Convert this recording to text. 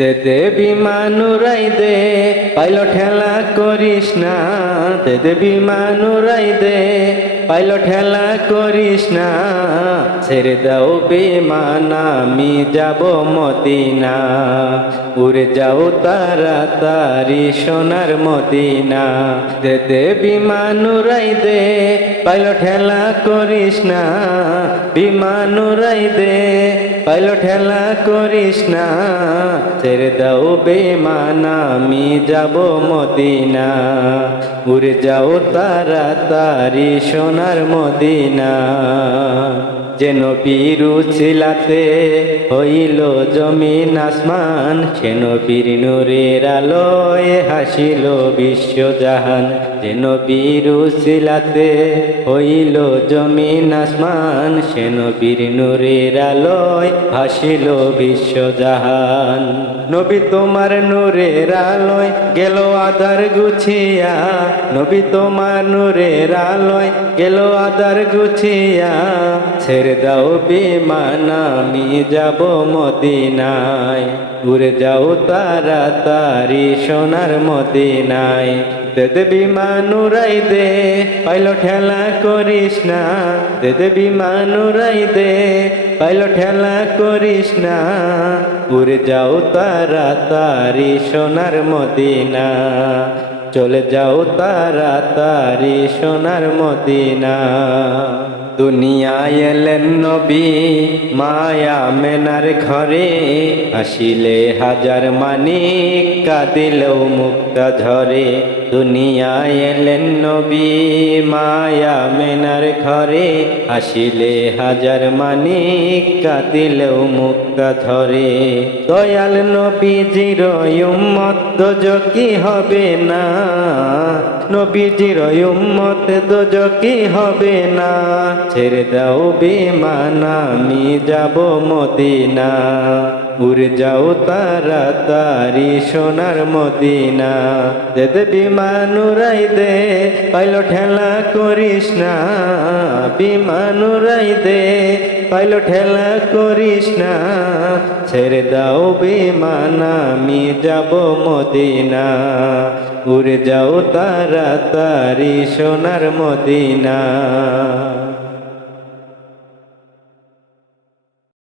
দে দে বিমান উড়াই দে, পাইল ঠেলা করিস না। দে দে বিমান উড়াই দে, পাইল ঠেলা করিস না। ছেড়ে দাও বিমান, আমি যাব মদিনা। উড়ে যাও তাড়াতাড়ি সোনার মদিনা। দে দে বিমান উড়াই দে, পাইল ঠেলা করিস না। বিমান উড়াই দে পাইল ঠেলা করিস না, ছেড়ে দাও বেমান আমি যাব মদিনা। উড়ে যাও তাড়াতাড়ি সোনার মদিনা। যেন বীরু ছিলাতে হইল জমিন আসমান সেন বীর নূরের আলোয় হাসিল বিশ্বজাহান যেন বীরু ছিলাতে হইল জমিন আসমান। সেন বীর নূরের আলোয় হাসিল বিশ্বজাহান নবী তোমার নূরের আলোয় গেল আদার গুছিয়া। নবী তোমার নূরের আলোয় গেল আদার গুছিয়া। ছেড়ে দাও বিমান, আমি যাব মদিনায়। উড়ে যাও তাড়াতাড়ি সোনার মদিনায়। দে মানুরাই দে, পাইল ঠেলা করিস না। দে মানুরাই দে, পাইল ঠেলা করিস না। উড়ে যাও তারা তারি সোনার মদিনা। চলে যাও তাড়াতাড়ি সোনার মদিনা। দুনিয়ায় এলেন নবী মায়া মেনার ঘরে, আসিলে হাজার মানিক কাঁদিলেও মুক্তা ঝরে। দুনিয়ায় এলেন নবী মায়া মেনার ঘরে, আসিলে হাজার মানিক কাঁদিলেও মুক্তা ধরে দয়াল নবীজির উম্মত কি হবে না। নবীজির উম্মত দোজকি হবে না? ছেড়ে দাও বিমান আমি যাব মদিনা। উড়ে যাও তারা তারি সোনার মদিনা। দে দে বিমান উড়াই দে, পাইল ঠেলা করিস না। বিমান উড়াই দে, পাইল ঠেলা করিস না। ছেড়ে দাও বিমান, আমি যাব মদিনা। উড়ে যাও তাড়াতাড়ি সোনার মদিনা।